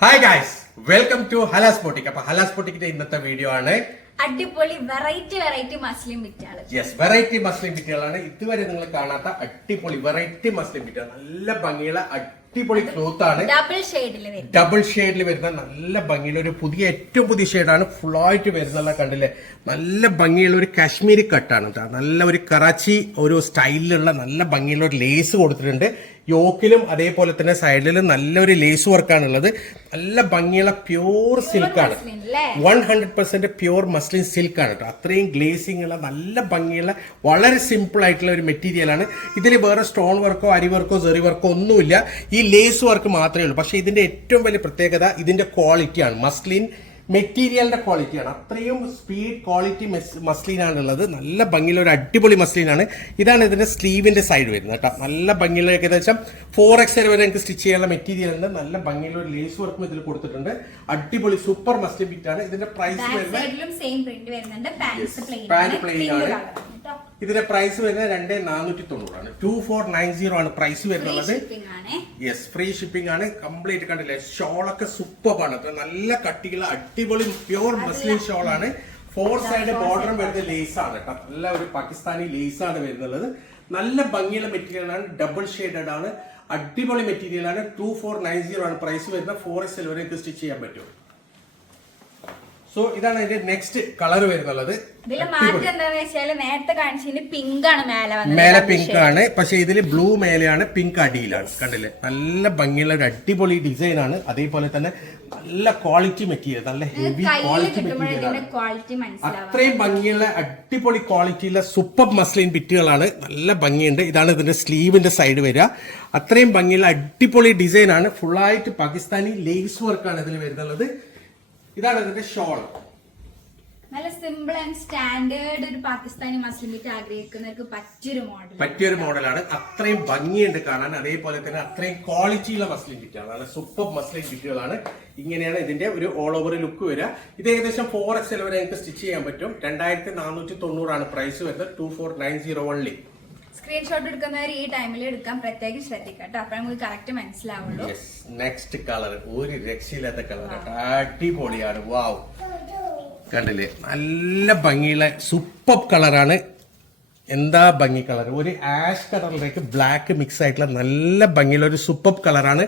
Hi guys welcome to ഹലാസ് പൊട്ടിക് അപ്പൊ ഹലാസ് പൊട്ടിക്കിന്റെ ഇന്നത്തെ വീഡിയോ ആണ്. അടിപൊളി വെറൈറ്റി വെറൈറ്റി മസ്ലിം ബിറ്റുകൾ യെസ് വെറൈറ്റി മസ്ലിം ബിറ്റുകളാണ് ഇതുവരെ നിങ്ങൾ കാണാത്ത അടിപൊളി വെറൈറ്റി മസ്ലിം ബിറ്റുകൾ നല്ല ഭംഗിയുള്ള അടിപൊളി ക്ലോത്ത് ആണ്. ഡബിൾ ഷെയ്ഡിൽ ഡബിൾ ഷെയ്ഡിൽ വരുന്ന നല്ല ഭംഗിയുള്ള ഒരു പുതിയ ഏറ്റവും പുതിയ ഷെയ്ഡാണ് ഫുൾ ആയിട്ട് വരുന്നുള്ള കണ്ടില്ലേ? നല്ല ഭംഗിയുള്ള ഒരു കാശ്മീരി കട്ടാണ് ട്ടോ. നല്ല ഒരു കറാച്ചി ഒരു സ്റ്റൈലിലുള്ള നല്ല ഭംഗിയുള്ള ഒരു ലേസ് കൊടുത്തിട്ടുണ്ട്. യോക്കിലും അതേപോലെ തന്നെ സൈഡിലും നല്ലൊരു ലേസ് വർക്കാണുള്ളത് നല്ല ഭംഗിയുള്ള pure സിൽക്കാണ് one hundred percent pure muslin സിൽക്കാണ് കേട്ടോ അത്രയും ഗ്ലേസിംഗ് ഉള്ള നല്ല ഭംഗിയുള്ള വളരെ സിമ്പിൾ ആയിട്ടുള്ള ഒരു മെറ്റീരിയൽ ആണ്. ഇതിൽ വേറെ സ്റ്റോൺ വർക്കോ അരി വർക്കോ സെറി വർക്കോ ഒന്നുമില്ല. ഈ ലേസ് വർക്ക് മാത്രമേ ഉള്ളൂ. പക്ഷേ ഇതിന്റെ ഏറ്റവും വലിയ പ്രത്യേകത ഇതിന്റെ ക്വാളിറ്റിയാണ് മസ്ലിൻ മെറ്റീരിയലിന്റെ ക്വാളിറ്റിയാണ് അത്രയും സ്പീഡ് ക്വാളിറ്റി മസ്ലിൻ ഉള്ളത് നല്ല ഭംഗിയുള്ള ഒരു അടിപൊളി മസ്ലിനാണ് ഇതാണ് ഇതിന്റെ സ്ലീവിന്റെ സൈഡ് വരുന്നത് കേട്ടോ. നല്ല ഭംഗിയുള്ള ഏകദേശം ഫോർ എക്സ് വരെ എനിക്ക് സ്റ്റിച്ച് ചെയ്യാനുള്ള മെറ്റീരിയൽ ഉണ്ട്. നല്ല ഭംഗിയുള്ള ഒരു ലേസ് വർക്കും ഇതിൽ കൊടുത്തിട്ടുണ്ട്. അടിപൊളി സൂപ്പർ മസ്ലിൻ ബിറ്റ് ആണ്. ഇതിന്റെ പ്രൈസ് വരുന്നത് പാൻസ് പ്ലെയിൻ ആണ്. ഇതിന്റെ പ്രൈസ് വരുന്നത് രണ്ട് നാനൂറ്റി തൊണ്ണൂറാണ് ടു ഫോർ നയൻ സീറോ ആണ് പ്രൈസ് വരുന്നത്. യെസ് ഫ്രീ ഷിപ്പിംഗ് ആണ്. കംപ്ലീറ്റ് കണ്ടില്ലേ? ഷോളൊക്കെ സൂപ്പറാണ് ആണ് നല്ല കട്ടിയുള്ള അടിപൊളി പ്യൂർ മസ്ലിൻ ഷോൾ ആണ്. ഫോർ സൈഡ് ബോർഡറും വരുന്ന ലേസ് ആണ് കേട്ടോ നല്ല ഒരു പാകിസ്ഥാനി ലേസ് ആണ് വരുന്നത്. നല്ല ഭംഗിയുള്ള മെറ്റീരിയൽ ആണ്. ഡബിൾ ഷെയ്ഡഡ് ആണ്. അടിപൊളി മെറ്റീരിയൽ ആണ്. ടു ഫോർ നയൻ സീറോ ആണ് പ്രൈസ് വരുന്നത്. ഫോർ എക്സ് വരെയൊക്കെ സ്റ്റിച്ച് ചെയ്യാൻ പറ്റും. സോ ഇതാണ് അതിന്റെ നെക്സ്റ്റ് കളർ വരുന്നുള്ളത്. ഇതിൽ നേരത്തെ ആണ് മേലെ പിങ്ക്. ആണ്. പക്ഷെ ഇതിൽ ബ്ലൂ മേലെയാണ് പിങ്ക് അടിയിലാണ്. കണ്ടില്ലേ? നല്ല ഭംഗിയുള്ള ഒരു അടിപൊളി ഡിസൈൻ ആണ്. അതേപോലെ തന്നെ നല്ല ക്വാളിറ്റി മെറ്റീരിയൽ നല്ല ഹെവി ക്വാളിറ്റി മെറ്റീരിയൽ ആണ്. അത്രയും ഭംഗിയുള്ള അടിപൊളി ക്വാളിറ്റിയുള്ള സൂപ്പർ മസ്ലിൻ ബിറ്റുകളാണ് നല്ല ഭംഗിയുണ്ട്. ഇതാണ് ഇതിന്റെ സ്ലീവിന്റെ സൈഡ് വരിക. അത്രയും ഭംഗിയുള്ള അടിപൊളി ഡിസൈൻ ആണ്. ഫുള്ളായിട്ട് പാകിസ്ഥാനി ലേസ് വർക്കാണ് ഇതിൽ വരുന്നത് ഇതാണ് ഇതിന്റെ ഷോൾ നല്ല സിമ്പിൾ ആൻഡ് സ്റ്റാൻഡേർഡ് ഒരു പാകിസ്ഥാനി മസ്ലിം ബിറ്റ് ആഗ്രഹിക്കുന്നവർക്ക് പറ്റിയൊരു മോഡൽ പറ്റിയൊരു മോഡലാണ്. അത്രയും ഭംഗിയുണ്ട് കാണാൻ. അതേപോലെ തന്നെ അത്രയും ക്വാളിറ്റിയുള്ള മസ്ലിം കിറ്റാണ് നല്ല സൂപ്പർ മസ്ലിം കിറ്റുകളാണ് ഇങ്ങനെയാണ് ഇതിന്റെ ഒരു ഓൾ ഓവർ ലുക്ക് വരിക. ഇത് ഏകദേശം ഫോർ എക്സ് വരെ നിങ്ങൾക്ക് സ്റ്റിച്ച് ചെയ്യാൻ പറ്റും. രണ്ടായിരത്തി നാനൂറ്റി തൊണ്ണൂറാണ് പ്രൈസ് വരുന്നത്. Two four nine zero only screenshot എടുക്കുന്നവർ ഈ ടൈമിൽ എടുക്കാൻ പ്രത്യേകം ശ്രദ്ധിക്കാം കേട്ടോ. അപ്പൊ നമുക്ക് കറക്റ്റ് മനസ്സിലാവുള്ളൂ. നെക്സ്റ്റ് കളർ ഒരു രക്ഷയില്ലാത്ത കളർ അടിപൊളിയാണ്. വാവ് കണ്ടില്ലേ? നല്ല ഭംഗിയുള്ള സൂപ്പർ കളറാണ് എന്താ ഭംഗി കളർ ഒരു ആഷ് കളറിലേക്ക് ബ്ലാക്ക് മിക്സ് ആയിട്ടുള്ള നല്ല ഭംഗിയുള്ള ഒരു സൂപ്പർ കളറാണ്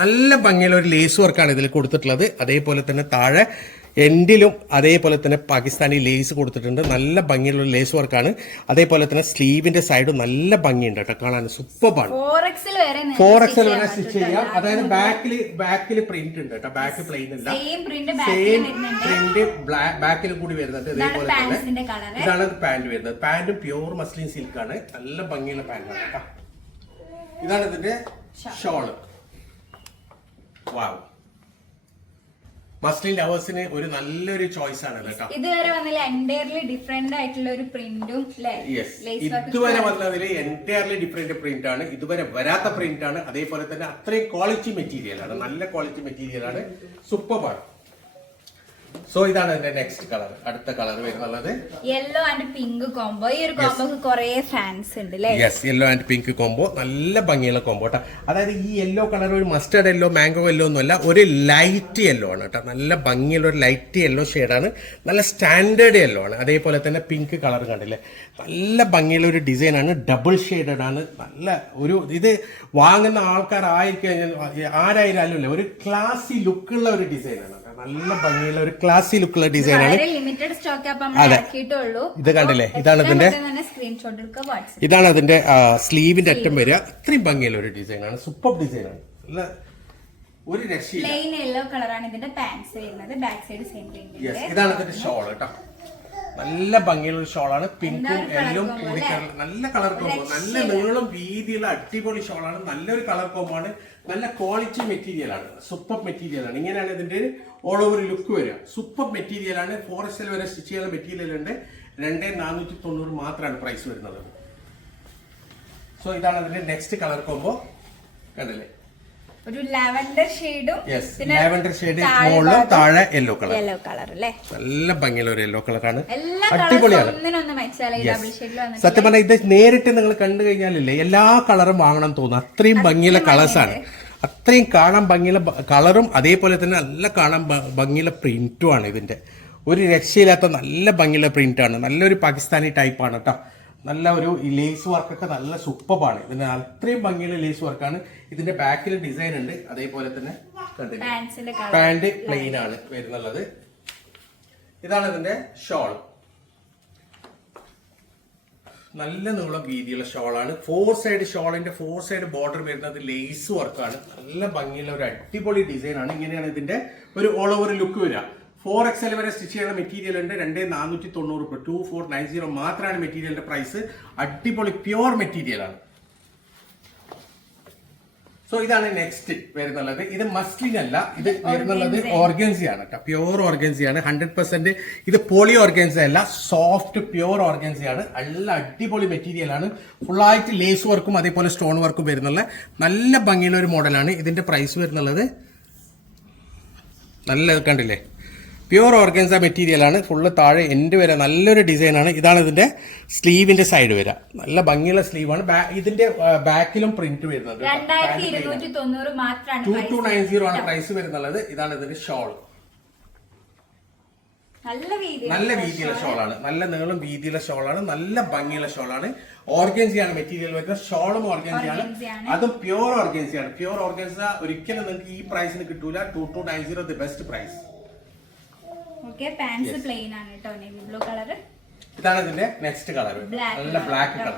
നല്ല ഭംഗിയുള്ള ഒരു ലേസ് വർക്കാണ് ഇതിൽ കൊടുത്തിട്ടുള്ളത്. അതേപോലെ തന്നെ താഴെ എൻഡിലും അതേപോലെ തന്നെ പാകിസ്ഥാനി ലേസ് കൊടുത്തിട്ടുണ്ട്. നല്ല ഭംഗിയുള്ള ലേസ് വർക്കാണ് അതേപോലെ തന്നെ സ്ലീവിന്റെ സൈഡും നല്ല ഭംഗിയുണ്ട് കേട്ടോ. കാണാൻ സൂപ്പറാണ് ഫോർ എക്സിൽ വരെ സ്റ്റിച്ച് ചെയ്യാം. അതായത് ബാക്കിൽ ബാക്കിൽ പ്രിന്റ് ഉണ്ട് കേട്ടോ. ബാക്ക് പ്ലെയിൻ അല്ല. സെയിം പ്രിന്റ് ബാക്കിൽ കൂടി വരുന്നുണ്ട് അതേപോലെ ഇതേപോലെ തന്നെ. ഇതാണ് പാന്റ് വരുന്നത്. പാന്റും പ്യൂർ മസ്ലിൻ സിൽക്ക് ആണ്. നല്ല ഭംഗിയുള്ള പാന്റാണ് കേട്ടോ. ഇതാണ് ഇതിന്റെ ഷോൾ വാവ് മസ്ലിൻ ലവേഴ്സിന് ഒരു നല്ലൊരു ചോയ്സ് ആണ് കേട്ടോ. ഇതുവരെ വന്നില്ല എന്റയർലി ഡിഫറെന്റ് ആയിട്ടുള്ള ഒരു പ്രിന്റും യെസ് ഇതുവരെ വന്നതിൽ എന്റയർലി ഡിഫറെന്റ് പ്രിന്റ് ആണ്. ഇതുവരെ വരാത്ത പ്രിന്റ് ആണ്. അതേപോലെ തന്നെ അത്രയും ക്വാളിറ്റി മെറ്റീരിയൽ ആണ്. നല്ല ക്വാളിറ്റി മെറ്റീരിയൽ ആണ്. സൂപ്പറാണ് സോ ഇതാണ് അതിന്റെ നെക്സ്റ്റ് കളർ അടുത്ത കളർ വരുന്നുള്ളത്. യെല്ലോ ആൻഡ് പിങ്ക് കോംബോ ഈ ഒരു കോംബോക്ക് കുറെ ഫാൻസ് ഉണ്ട് അല്ലേ yes yellow and pink combo നല്ല ഭംഗിയുള്ള കോംബോ കേട്ടോ അതായത് ഈ യെല്ലോ കളർ ഒരു മസ്റ്റേർഡ് യെല്ലോ മാംഗോ യെല്ലോ ഒന്നുമല്ല ഒരു ലൈറ്റ് യെല്ലോ ആണ് കേട്ടോ നല്ല ഭംഗിയുള്ള ഒരു ലൈറ്റ് യെല്ലോ ഷെയ്ഡാണ് നല്ല സ്റ്റാൻഡേർഡ് യെല്ലോ ആണ്. അതേപോലെ തന്നെ പിങ്ക് കളർ കണ്ടില്ലേ? നല്ല ഭംഗിയുള്ള ഒരു ഡിസൈൻ ആണ്. ഡബിൾ ഷെയ്ഡഡ് ആണ്. നല്ല ഒരു ഇത് വാങ്ങുന്ന ആൾക്കാർ ആയിരിക്കും ആരായാലും അല്ല? ഒരു ക്ലാസി ലുക്കുള്ള ഒരു ഡിസൈനാണ് നല്ല ഭംഗിയുള്ള ഒരു ക്ലാസി ലുക്കുള്ള ഡിസൈനാണ് ആണ്. ലിമിറ്റഡ് സ്റ്റോക്ക് നമ്മൾ അതെ. ഇത് കണ്ടില്ലേ? ഇതാണ് ഇതിന്റെ- ഇതാണ് അതിന്റെ സ്ലീവിന്റെ അറ്റം വരിക. ഇത്രയും ഭംഗിയുള്ള ഒരു ഡിസൈനാണ് സൂപ്പർ ഡിസൈനാണ് നല്ല ഒരു രക്ഷയില്ല. പ്ലെയിൻ യെല്ലോ കളറാണ് ഇതിന്റെ പാൻസ് വരുന്നത്. ബാക്ക് സൈഡ് സെയിം ഇതാണ് ഇതിന്റെ ഷോൾ കേട്ടോ. നല്ല ഭംഗിയുള്ള ഒരു ഷോളാണ്. പിങ്കും എല്ലും കൂടി നല്ല കളർ കോമ്പോ നല്ല നീളം വീതിയുള്ള അടിപൊളി ഷോളാണ്. നല്ലൊരു കളർ കോമ്പോ ആണ്. നല്ല ക്വാളിറ്റി മെറ്റീരിയൽ ആണ്. സൂപ്പർ മെറ്റീരിയൽ ആണ്. ഇങ്ങനെയാണ് ഇതിന്റെ ഓൾ ഓവർ ലുക്ക് വരിക. സൂപ്പർ മെറ്റീരിയൽ ആണ്. ഫോറസ്റ്റിൽ വരെ സ്റ്റിച്ച് ചെയ്യുന്ന മെറ്റീരിയൽ ഉണ്ട്. രണ്ട് നാനൂറ്റി തൊണ്ണൂറ് മാത്രമാണ് പ്രൈസ് വരുന്നത്. സോ ഇതാണ് അതിന്റെ നെക്സ്റ്റ് കളർ കോമ്പോ കണ്ടില്ലേ? ഒരു ലാവൻഡർ ഷെയ്ഡും ലാവൻഡർ ഷെയ്ഡ് മുകളിലും താഴെ യെല്ലോ കളർ യെല്ലോ കളർ അല്ലേ? നല്ല ഭംഗിയുള്ള ഒരു യെല്ലോ കളറാണ് അടിപൊളിയാണ്. സത്യം പറഞ്ഞാൽ ഇത് നേരിട്ട് നിങ്ങൾ കണ്ടു കഴിഞ്ഞാലില്ലേ എല്ലാ കളറും വാങ്ങണം തോന്നും അത്രയും ഭംഗിയുള്ള കളേഴ്സ് ആണ്. അത്രയും കാണാൻ ഭംഗിയുള്ള കളറും അതേപോലെ തന്നെ നല്ല കാണാൻ ഭംഗിയുള്ള പ്രിന്റും ആണ് ഇതിന്റെ. ഒരു രക്ഷയില്ലാത്ത നല്ല ഭംഗിയുള്ള പ്രിന്റാണ് നല്ലൊരു പാകിസ്ഥാനി ടൈപ്പാണ് കേട്ടോ നല്ല ഒരു ലേസ് വർക്കൊക്കെ നല്ല സൂപ്പറാണ് ഇതിന് അത്രയും ഭംഗിയുള്ള ലേസ് വർക്കാണ് ഇതിന്റെ ബാക്കിൽ ഡിസൈൻ ഉണ്ട്. അതേപോലെ തന്നെ പാന്റ് പ്ലെയിൻ ആണ് വരുന്നുള്ളത്. ഇതാണ് ഇതിന്റെ ഷോൾ നല്ല നീളം വീതിയുള്ള ഷോളാണ് ഫോർ സൈഡ് ഷോളിന്റെ ഫോർ സൈഡ് ബോർഡർ വരുന്നത് ലേസ് വർക്കാണ് നല്ല ഭംഗിയുള്ള ഒരു അടിപൊളി ഡിസൈൻ ആണ്. ഇങ്ങനെയാണ് ഇതിന്റെ ഒരു ഓൾ ഓവർ ലുക്ക് വരിക. ഫോർ എക്സൽ വരെ സ്റ്റിച്ച് ചെയ്യുന്ന മെറ്റീരിയൽ ഉണ്ട്. രണ്ട് നാനൂറ്റി തൊണ്ണൂറ് ടു ഫോർ നയൻ സീറോ മാത്രമാണ് മെറ്റീരിയലിന്റെ പ്രൈസ് അടിപൊളി പ്യുവർ മെറ്റീരിയലാണ് സോ ഇതാണ് നെക്സ്റ്റ് വരുന്നുള്ളത്. ഇത് മസ്ലിൻ അല്ല. ഇത് വരുന്നുള്ളത് ഓർഗൻസി ആണ് കേട്ടോ പ്യുവർ ഓർഗൻസി ആണ്. ഹൺഡ്രഡ് പെർസെന്റ് ഇത് പോളി ഓർഗൻസി അല്ല. സോഫ്റ്റ് പ്യുവർ ഓർഗൻസി ആണ്. നല്ല അടിപൊളി മെറ്റീരിയലാണ് ഫുള്ളായിട്ട് ലേസ് വർക്കും അതേപോലെ സ്റ്റോൺ വർക്കും വരുന്നുള്ള നല്ല ഭംഗിയുള്ള ഒരു മോഡലാണ് ഇതിന്റെ പ്രൈസ് വരുന്നുള്ളത്. നല്ല കണ്ടില്ലേ? പ്യുവർ ഓർഗൻസ മെറ്റീരിയൽ ആണ്. ഫുള്ള് താഴെ എൻഡ് വരെ നല്ലൊരു ഡിസൈനാണ് ആണ്. ഇതാണ് ഇതിന്റെ സ്ലീവിന്റെ സൈഡ് വരിക നല്ല ഭംഗിയുള്ള സ്ലീവാണ് ഇതിന്റെ ബാക്കിലും പ്രിന്റ് വരുന്നത് ടു. ടു നയൻ സീറോ ആണ് പ്രൈസ് വരുന്നുള്ളത്. ഇതാണ് ഇതിന്റെ ഷോൾ നല്ല വീതിയുള്ള ഷോളാണ് നല്ല നീളം വീതിയുള്ള ഷോളാണ് നല്ല ഭംഗിയുള്ള ഷോളാണ് ഓർഗൻസിയാണ് മെറ്റീരിയൽ വരുന്നത് ഷോളും ഓർഗൻസിയാണ്. അതും പ്യുവർ ഓർഗൻസിയാണ് പ്യുവർ ഓർഗൻസ ഒരിക്കലും നിങ്ങൾക്ക് ഈ പ്രൈസിന് കിട്ടൂല. Two two nine zero the best price okay pants plain ആണ് കേട്ടോ നേവി ബ്ലൂ കളർ ഇതാണ് ഇതിന്റെ നെക്സ്റ്റ് കളർ നല്ല ബ്ലാക്ക് കളർ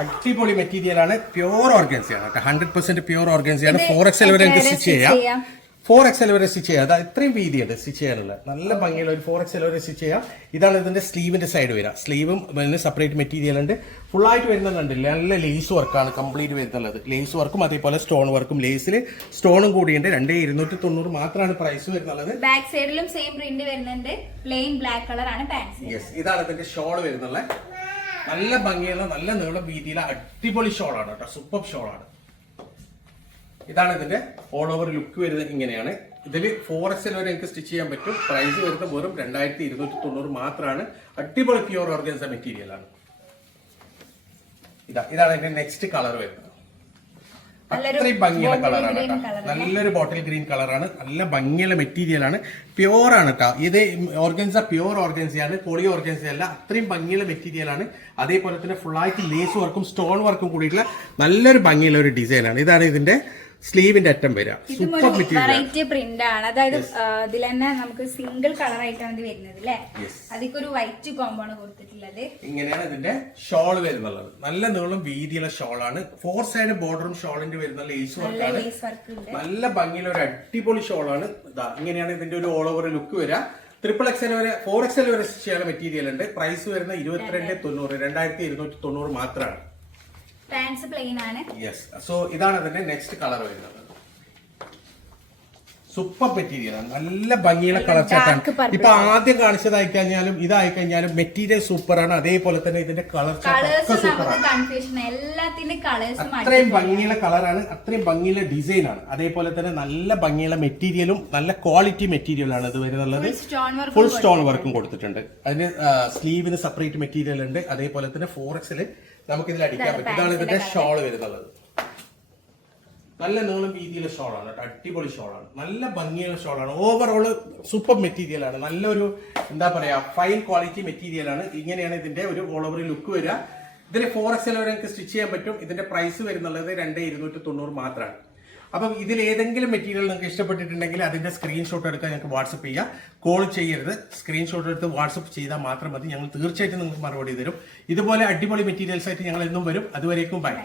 അടിപൊളി മെറ്റീരിയൽ ആണ്. പ്യുവർ ഓർഗൻസിയാണ് ആണ് ഹൺഡ്രഡ് പെർസെന്റ് പ്യുവർ ഓർഗൻസിയാണ് ഫോർ എക്സൽ വരെ സ്റ്റിച്ച് ചെയ്യാം? ഫോർ എക്സൽ വരെ സ്റ്റിച്ച് ചെയ്യാം. അതാ ഇത്രയും വീതിയുണ്ട് സ്റ്റിച്ച് ചെയ്യാനുള്ള. നല്ല ഭംഗിയുള്ള ഒരു ഫോർ എക്സൽ വരെ സ്റ്റിച്ച് ചെയ്യാം. ഇതാണ് ഇതിന്റെ സ്ലീവിന്റെ സൈഡ് വരിക. സ്ലീവും സെപ്പറേറ്റ് മെറ്റീരിയൽ ഉണ്ട്. ഫുൾ ആയിട്ട് വരുന്നുണ്ട് നല്ല ലേസ് വർക്കാണ് കംപ്ലീറ്റ് വരുന്നുള്ളത്. ലേസ് വർക്കും അതേപോലെ സ്റ്റോൺ വർക്കും ലേസിൽ സ്റ്റോണും കൂടിയുണ്ട്. രണ്ടേ ഇരുന്നൂറ്റി തൊണ്ണൂറ് മാത്രമാണ് പ്രൈസ് വരുന്നുള്ളത്. ബാക്ക് സൈഡിലും സെയിം പ്രിന്റ് വരുന്നുണ്ട്. പ്ലെയിൻ ബ്ലാക്ക് കളർ ആണ് പാൻസ് യെസ് ഇതാണ് ഇതിന്റെ ഷോൾ വരുന്നത് നല്ല ഭംഗിയുള്ള നല്ല നീളം വീതിയിലെ അടിപൊളി ഷോളാണ് കേട്ടോ. സൂപ്പർ ഷോളാണ് ഇതാണ് ഇതിന്റെ ഓൾ ഓവർ ലുക്ക് വരുന്നത് ഇങ്ങനെയാണ്. ഇതിൽ ഫോർ എക്സൽ വരെ എനിക്ക് സ്റ്റിച്ച് ചെയ്യാൻ പറ്റും. പ്രൈസ് വരുന്നത് വെറും രണ്ടായിരത്തി ഇരുന്നൂറ്റി തൊണ്ണൂറ് മാത്രമാണ് അടിപൊളി പ്യൂർ ഓർഗൻസ മെറ്റീരിയൽ ആണ്. ഇതാ ഇതാണ് ഇതിന്റെ നെക്സ്റ്റ് കളർ വരുന്നത്. അത്രയും ഭംഗിയുള്ള കളറാണ് കേട്ടോ. നല്ലൊരു ബോട്ടിൽ ഗ്രീൻ കളറാണ് നല്ല ഭംഗിയുള്ള മെറ്റീരിയലാണ് പ്യുവർ ആണ് കേട്ടോ. ഇത് ഓർഗൻസ പ്യുവർ ഓർഗൻസയാണ് പോളി ഓർഗൻസ അല്ല. അത്രയും ഭംഗിയുള്ള മെറ്റീരിയലാണ് അതേപോലെ തന്നെ ഫുൾ ആയിട്ട് ലേസ് വർക്കും സ്റ്റോൺ വർക്കും കൂടിയിട്ടുള്ള നല്ലൊരു ഭംഗിയുള്ള ഒരു ഡിസൈനാണ് ആണ്. ഇതാണ് ഇതിന്റെ സ്ലീവിന്റെ അറ്റം വരാം സൂപ്പർ മെറ്റീരിയൽ വെറൈറ്റി പ്രിന്റ് ആണ്. അതായത് ഇതിൽ തന്നെ നമുക്ക് സിംഗിൾ കളർ ആയിട്ടാണ് ഇത് വരുന്നത് അല്ലേ. അതിക്ക് ഒരു വൈറ്റ് ആണ് കൊടുത്തിട്ടുള്ളത്. ഇങ്ങനെയാണ് ഇതിന്റെ ഷോൾ വരുന്നുള്ളത് നല്ല നീളം വീതിയുള്ള ഷോൾ ആണ്. ഫോർ സൈഡ് ബോർഡറും ഷോളിന്റെ വരുന്ന ലേസ് വർക്കാണ് നല്ല ഭംഗിയുള്ള ഒരു അടിപൊളി ആണ്. ഇതാ ഇങ്ങനെയാണ് ഇതിന്റെ ഒരു ഓൾ ഓവർ ലുക്ക് വരിക. ട്രിപ്പിൾ എക്സൽ വരെ ഫോർ എക്സൽ വരെ ചെയ്യാനുള്ള മെറ്റീരിയൽ ഉണ്ട്. പ്രൈസ് വരുന്ന ഇരുപത്തിരണ്ട് തൊണ്ണൂറ് രണ്ടായിരത്തി ഇരുന്നൂറ്റി തൊണ്ണൂറ് മാത്രമാണ്. പാൻസ് പ്ലെയിൻ ആണ്. യെസ് സോ ഇതാണ് അതിന്റെ നെക്സ്റ്റ് കളർ വരുന്നത്. സൂപ്പർ മെറ്റീരിയൽ ആണ് നല്ല ഭംഗിയുള്ള കളർ ചാറ്റാണ് ഇപ്പൊ ആദ്യം കാണിച്ചതായി കഴിഞ്ഞാലും ഇതായി കഴിഞ്ഞാലും മെറ്റീരിയൽ സൂപ്പറാണ്. അതേപോലെ തന്നെ ഇതിന്റെ കളർ അത്രയും ഭംഗിയുള്ള കളറാണ്. അത്രയും ഭംഗിയുള്ള ഡിസൈൻ ആണ് അതേപോലെ തന്നെ നല്ല ഭംഗിയുള്ള മെറ്റീരിയലും നല്ല ക്വാളിറ്റി മെറ്റീരിയലാണ് ഇത് വരുന്നുള്ളത്. ഫുൾ സ്റ്റോൺ വർക്കും കൊടുത്തിട്ടുണ്ട്. അതിന് സ്ലീവിന് സെപ്പറേറ്റ് മെറ്റീരിയൽ ഉണ്ട്. അതേപോലെ തന്നെ ഫോറക്സിൽ നമുക്ക് ഇതിൽ അടിക്കാൻ പറ്റും. ഇതാണ് ഇതിന്റെ ഷോൾ വരുന്നത് നല്ല നീളം വീതിയിലെ ഷോളാണ് കേട്ടോ. അടിപൊളി ഷോളാണ് നല്ല ഭംഗിയുള്ള ഷോളാണ് ഓവറോൾ സൂപ്പർ മെറ്റീരിയൽ ആണ്. നല്ലൊരു എന്താ പറയുക ഫൈൻ ക്വാളിറ്റി മെറ്റീരിയൽ ആണ്. ഇങ്ങനെയാണ് ഇതിന്റെ ഒരു ഓൾ ഓവർ ലുക്ക് വരിക. ഇതിന് ഫോർ എക്സ് എൽ വരെ നിങ്ങൾക്ക് സ്റ്റിച്ച് ചെയ്യാൻ പറ്റും. ഇതിന്റെ പ്രൈസ് വരുന്നുള്ളത് രണ്ട് ഇരുന്നൂറ്റി തൊണ്ണൂറ് മാത്രമാണ്. അപ്പം ഇതിൽ ഏതെങ്കിലും മെറ്റീരിയൽ നിങ്ങൾക്ക് ഇഷ്ടപ്പെട്ടിട്ടുണ്ടെങ്കിൽ അതിന്റെ സ്ക്രീൻഷോട്ട് എടുക്കാൻ ഞങ്ങൾക്ക് വാട്സപ്പ് ചെയ്യുക കോൾ ചെയ്യരുത്. സ്ക്രീൻഷോട്ട് എടുത്ത് വാട്സപ്പ് ചെയ്താൽ മാത്രം മതി. ഞങ്ങൾ തീർച്ചയായിട്ടും നിങ്ങൾക്ക് മറുപടി തരും. ഇതുപോലെ അടിപൊളി മെറ്റീരിയൽസ് ആയിട്ട് ഞങ്ങൾ എന്നും വരും. അതുവരേക്കും ബൈ